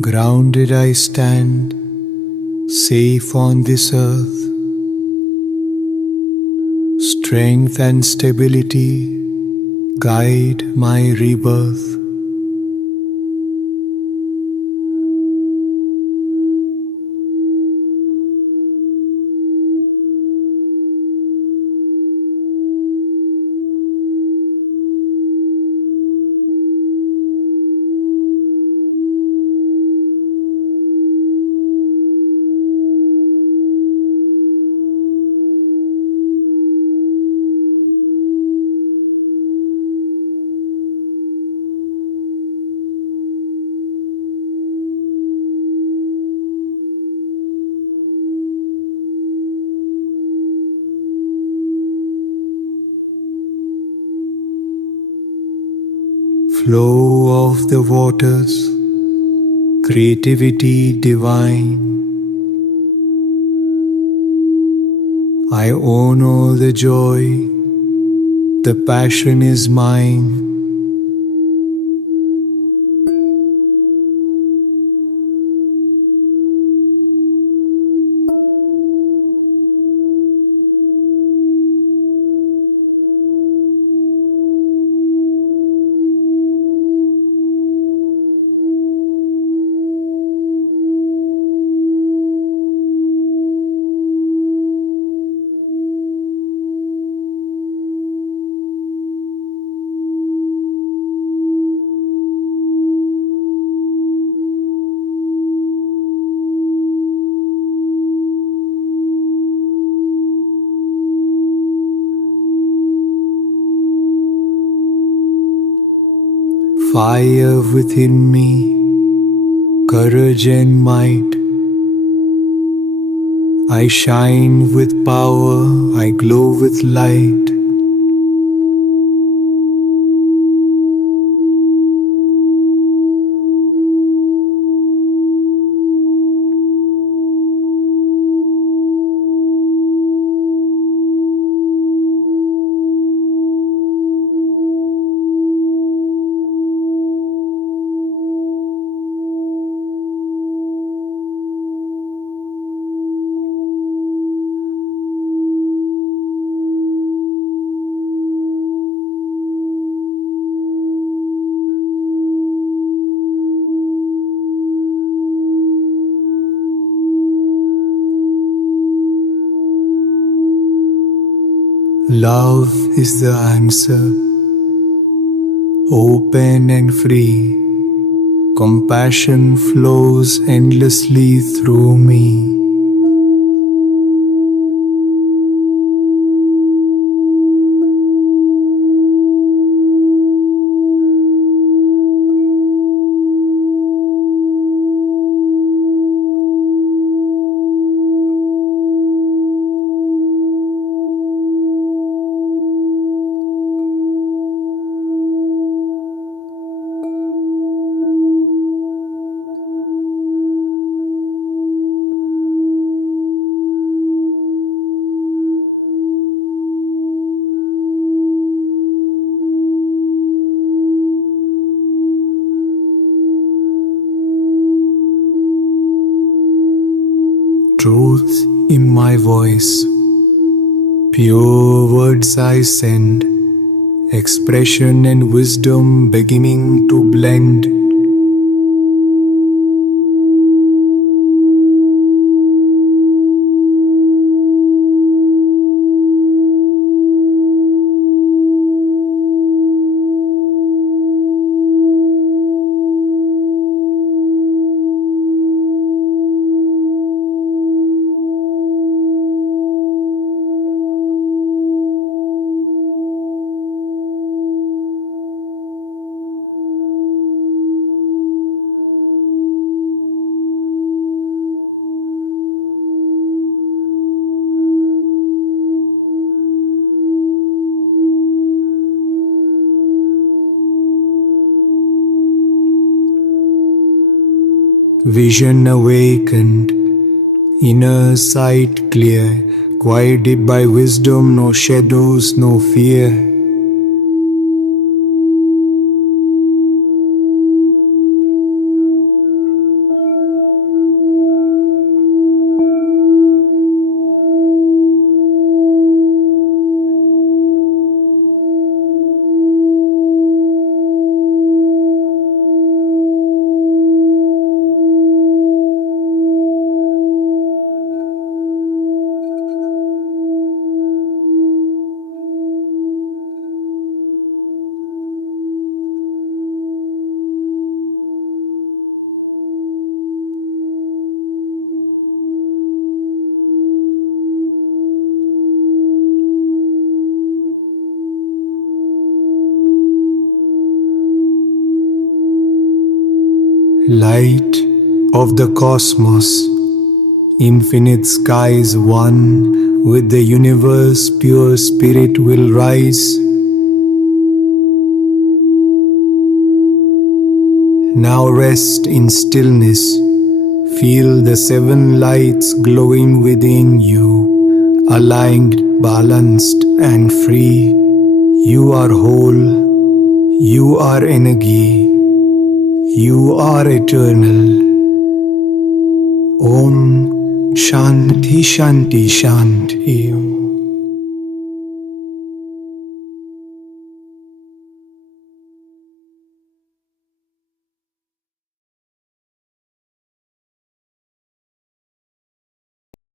Grounded I stand, safe on this earth. Strength and stability guide my rebirth. Flow of the waters, creativity divine. I own all the joy, the passion is mine. Fire within me, courage and might. I shine with power, I glow with light. Love is the answer, open and free. Compassion flows endlessly through me. Truth in my voice, pure words I send, expression and wisdom beginning to blend. Vision awakened, inner sight clear, quieted by wisdom, no shadows, no fear. Light of the cosmos, infinite skies one with the universe, pure spirit will rise. Now rest in stillness. Feel the 7 lights glowing within you, aligned, balanced, and free. You are whole. You are energy. You are eternal. Om Shanti Shanti Shanti.